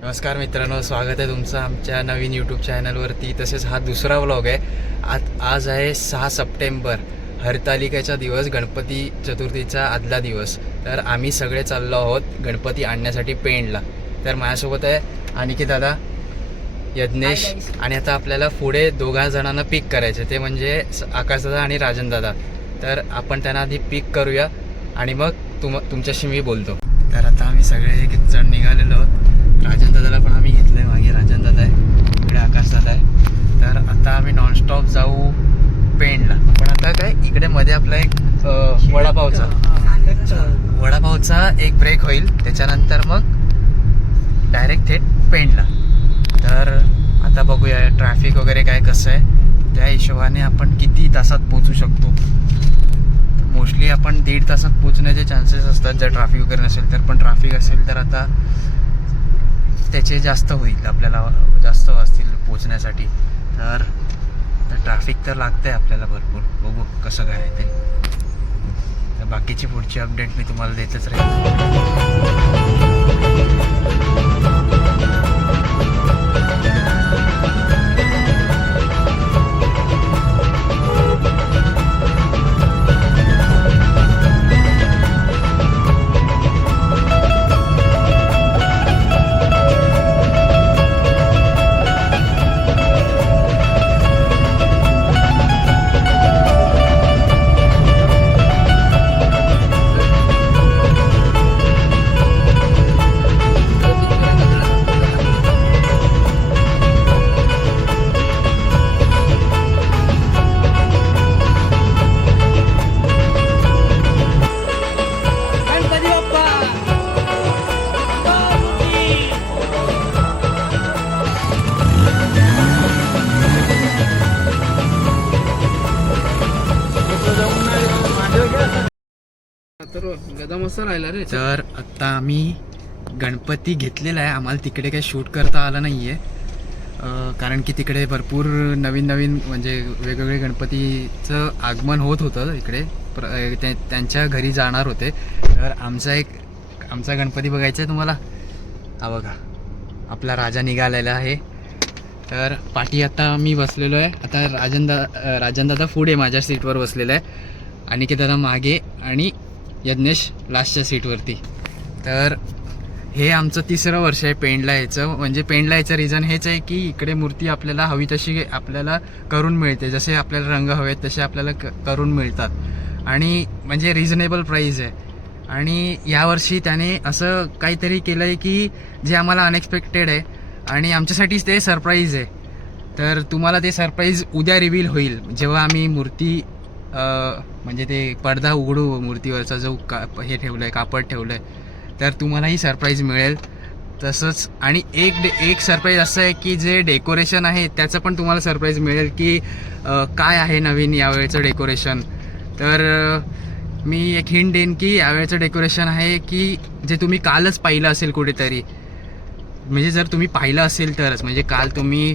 नमस्कार मित्रांनो, स्वागत आहे तुमचं आमच्या नवीन यूट्यूब चॅनलवरती. तसेच हा दुसरा व्लॉग आहे. आज आहे 6 सप्टेंबर, हरतालिकेचा दिवस, गणपती चतुर्थीचा आदला दिवस. तर आम्ही सगळे चाललो आहोत गणपती आणण्यासाठी पेणला. तर माझ्यासोबत आहे अनिकेत दादा, यज्ञेश, आणि आता आपल्याला पुढे दोघा जणांना पिक करायचे, ते म्हणजे आकाश दादा आणि राजन दादा. तर आपण त्यांना आधी पिक करूया आणि मग तुमच्याशी मी बोलतो. तर आता आम्ही सगळे एक जण निघालेलो आहोत. राजन दादाला पण आम्ही घेतलंय, मागे राजन दादा आहे, इकडे आकाश दादा आहे. तर आता आम्ही नॉनस्टॉप जाऊ पेणला. पण आता काय इकडे मध्ये आपला एक वडापावचा एक ब्रेक होईल, त्याच्यानंतर मग डायरेक्ट थेट पेणला. तर आता बघूया ट्रॅफिक वगैरे काय कसं आहे, त्या हिशोबाने आपण किती तासात पोचू शकतो. मोस्टली आपण 1.5 तासात पोचण्याचे चान्सेस असतात जर ट्रॅफिक वगैरे नसेल तर. पण ट्रॅफिक असेल तर आता त्याचे जास्त होईल, आपल्याला जास्त असतील पोचण्यासाठी. तर ट्रॅफिक तर लागतं आहे आपल्याला भरपूर. बघू कसं काय आहे ते. तर बाकीची पुढची अपडेट मी तुम्हाला देतच राहील. तर आता आम्ही गणपती घेतलेला आहे. आम्हाला तिकडे काही शूट करता आलं नाही आहे, कारण की तिकडे भरपूर नवीन म्हणजे वेगवेगळे गणपतीचं आगमन होत होतं इकडे. त्यांच्या घरी जाणार होते. तर आमचा गणपती बघायचा आहे तुम्हाला. हा बघा, आपला राजा निघालेला आहे. तर पाठी आता मी बसलेलो आहे. आता राजन दादा पुढे माझ्या सीटवर बसलेला आहे, अनिकेत दादा मागे, आणि यज्ञेश लास्टच्या सीटवरती. तर हे आमचं 3रं वर्ष आहे पेणला यायचं. म्हणजे पेणला यायचं रिझन हेच आहे की इकडे मूर्ती आपल्याला हवी तशी आपल्याला करून मिळते. जसे आपल्याला रंग हवेत तसे आपल्याला करून मिळतात, आणि म्हणजे रिझनेबल प्राईस आहे. आणि यावर्षी त्याने असं काहीतरी केलं आहे की जे आम्हाला अनएक्सपेक्टेड आहे, आणि आमच्यासाठीच ते सरप्राईज आहे. तर तुम्हाला ते सरप्राईज उद्या रिव्हील होईल, जेव्हा आम्ही मूर्ती म्हणजे ते पडदा उघडू, मूर्तीवरचा जो हे ठेवलं आहे, कापड ठेवलं आहे, तर तुम्हालाही सरप्राईज मिळेल तसंच. आणि एक सरप्राईज असं आहे की जे डेकोरेशन आहे त्याचं पण तुम्हाला सरप्राईज मिळेल की काय आहे नवीन यावेळेचं डेकोरेशन. तर मी एक हिंट देईन की यावेळेचं डेकोरेशन आहे की जे तुम्ही कालच पाहिलं असेल कुठेतरी. म्हणजे जर तुम्ही पाहिलं असेल तरच, म्हणजे काल तुम्ही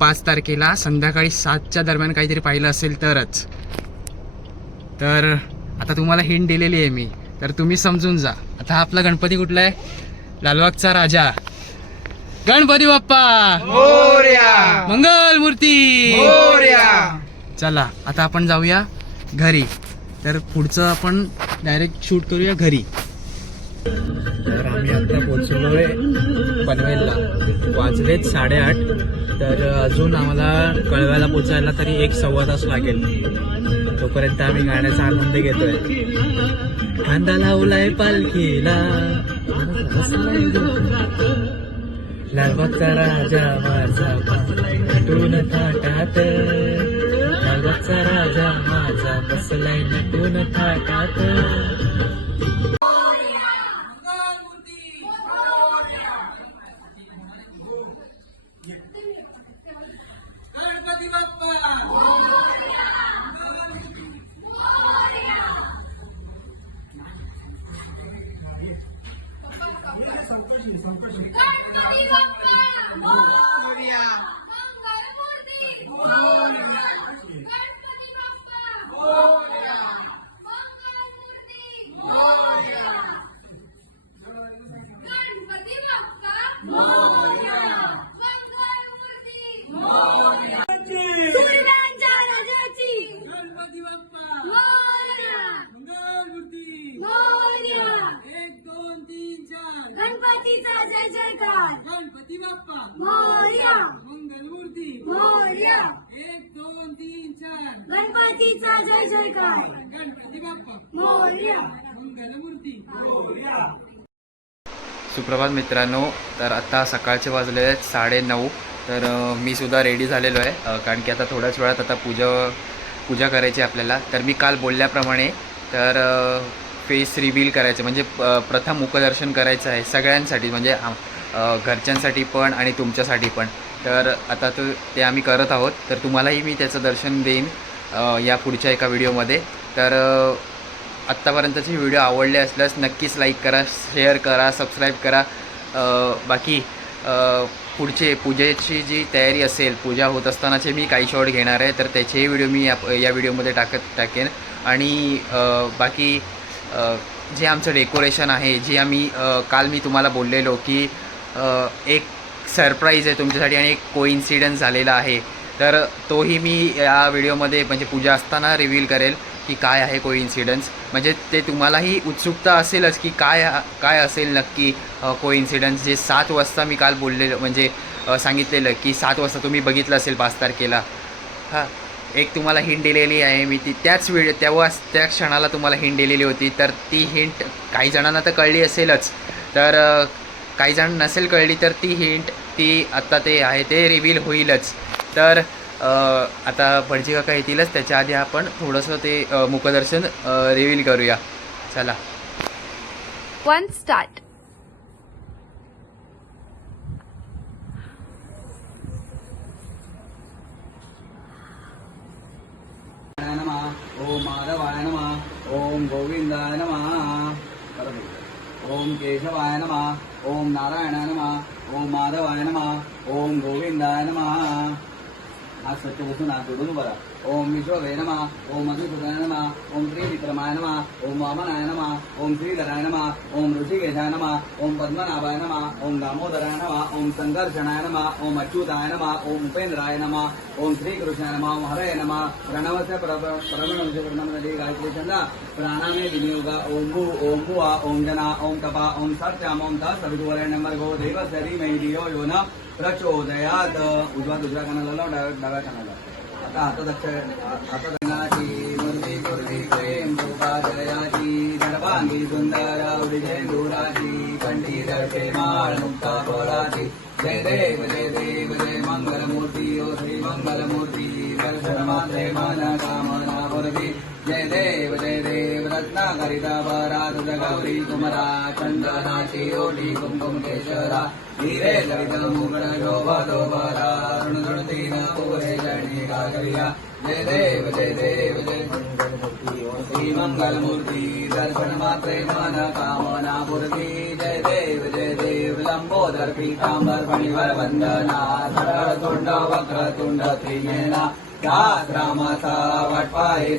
5 तारखेला संध्याकाळी 7च्या दरम्यान काहीतरी पाहिलं असेल तरच. तर आता तुम्हाला हिंट दिलेली आहे मी, तर तुम्ही समजून जा. आता आपला गणपती कुठला आहे? लालबागचा राजा गणपती बाप्पा मोरया, मंगल मूर्ती मोरया. चला आता आपण जाऊया घरी. तर पुढचं आपण डायरेक्ट शूट करूया घरी. तर आम्ही आता पोचलो आहे पनवेलला. वाजलेत 8:30. तर अजून आम्हाला कळव्याला पोचायला तरी 1-1.25 तास लागेल. तोपर्यंत आम्ही गाण्याचा आनंद घेतोय. कांदा लावलाय पालखीला, लालबागचा राजा माझा नटून थाटात, लालबागचा राजा माझा बसलाय नटून थाटात. गणपती बाप्पा सूर्यांच्या राजाची गणपती बाप्पा मोरया मंगलमूर्ती मोरया 1 2 3 4 गणपतीचा जय जयकार गणपती बाप्पा मोरया मंगलमूर्ती मोरया 1 2 3 4 गणपतीचा जय जयकार गणपती बाप्पा मोरया मंगलमूर्ती सुप्रभात मित्रांनो. तर आता सकाळचे वाजले आहेत 9:30. तर मी सुद्धा रेडी झालेलो आहे, कारण की आता थोड्याच वेळात आता पूजा करायची आपल्याला. तर मी काल बोलल्याप्रमाणे तर फेस रिव्हील करायचं म्हणजे प्रथम मुखदर्शन करायचं आहे सगळ्यांसाठी, म्हणजे घरच्यांसाठी पण आणि तुमच्यासाठी पण. तर आता ते आम्ही करत आहोत. तर तुम्हालाही मी त्याचं दर्शन देईन या पुढच्या एका व्हिडिओमध्ये. तर आत्तापर्यंतचे व्हिडिओ आवडले असल्यास नक्कीच लाईक करा, शेअर करा, सबस्क्राईब करा. बाकी पुढचे पूजेची जी तयारी असेल, पूजा होत असतानाचे मी काही शॉट घेणार आहे, तर त्याचेही व्हिडिओ मी या व्हिडिओमध्ये टाकेन. आणि बाकी जे आमचं डेकोरेशन आहे, जे आम्ही काल मी तुम्हाला बोललेलो की एक सरप्राईज आहे तुमच्यासाठी आणि एक कोइन्सिडन्स झालेला आहे, तर तोही मी या व्हिडिओमध्ये म्हणजे पूजा असताना रिव्हील करेल की काय आहे कोइन्सिडन्स. म्हणजे ते तुम्हालाही उत्सुकता असेलच की काय असेल नक्की कोइन्सिडन्स. जे 7 वाजता मी काल बोललेलं म्हणजे सांगितलेलं की 7 वाजता तुम्ही बघितलं असेल 5 तारखेला. हां, एक तुम्हाला हिंट दिलेली आहे मी, ती त्याच त्या क्षणाला तुम्हाला हिंट दिलेली होती. तर ती हिंट काही जणांना तर कळली असेलच, तर काही जण नसेल कळली तर ती हिंट आत्ता ते आहे ते रिव्हील होईलच. तर आता भटजी काका येतीलच, त्याच्या आधी आपण थोडंसं ते मुखदर्शन रिव्हील करूया. चला. 1 स्टार्ट. नमः ओम माधवाय नमः ओम गोविंदाय नमः ओम केशवाय नमः ओम नारायणाय नमः ओम माधवाय नमः ओम गोविंदाय नमः. आज स्वच्छ बसून हात जोडून बरा. ओम विश्ववे नमः ओम मधुसूदनाय नमः ओम त्रिविक्रमाय नमः ओम वामनाय नमः ओम श्रीधराय नमः ओम ऋषिकेशाय नमः ओम पद्मनाभाय नमः ओम दामोदराय नमः ओम संकर्षणाय नमः ओम अच्युताय नमः ओम उपेंद्राय नमः ओम श्रीकृष्णाय नमः ओम हरये नमः. प्रणवस्य प्रणवस्य प्रणवमध्ये गायत्री छंदा प्राणामे विनियोगा. ओम भू ओम भुवा ओम जना ओम तपा ओम सत्याम ओम तत्सवितुवरेण्यं भर्गो देवस्य धीमहि धियो यो न प्रचोदयात. उजव्या कानाला लाव, डाव्या कानाला. आता हाताची मुरली मुरली प्रेम जयाची धडबांगी सुंदर उडिझेंदुराची कंठी दर्शे माळ मुक्ता बोराची. जय देव जय देव जय मंगलमूर्ती ओ श्री मंगलमूर्ती दर्शन मात्रे मन कामना पूर्वी. जय देव रत्नाकरिता बरात गौरी कुमरा चंदनाची ओटी कुंकुम केशरा हिरे ललित मुगळ शोभा दोबरा ऋणधृतीन पुरे जणी गागरिया. जय देव जय श्री मंगलमूर्ती दर्शन मात्रे मन कामना पूर्वी. जय देव लंबोदर पीतांबर फणीवर वंदना सरळ तोंड वक्रतुंड त्रिनेना. रामाचा वाटपाये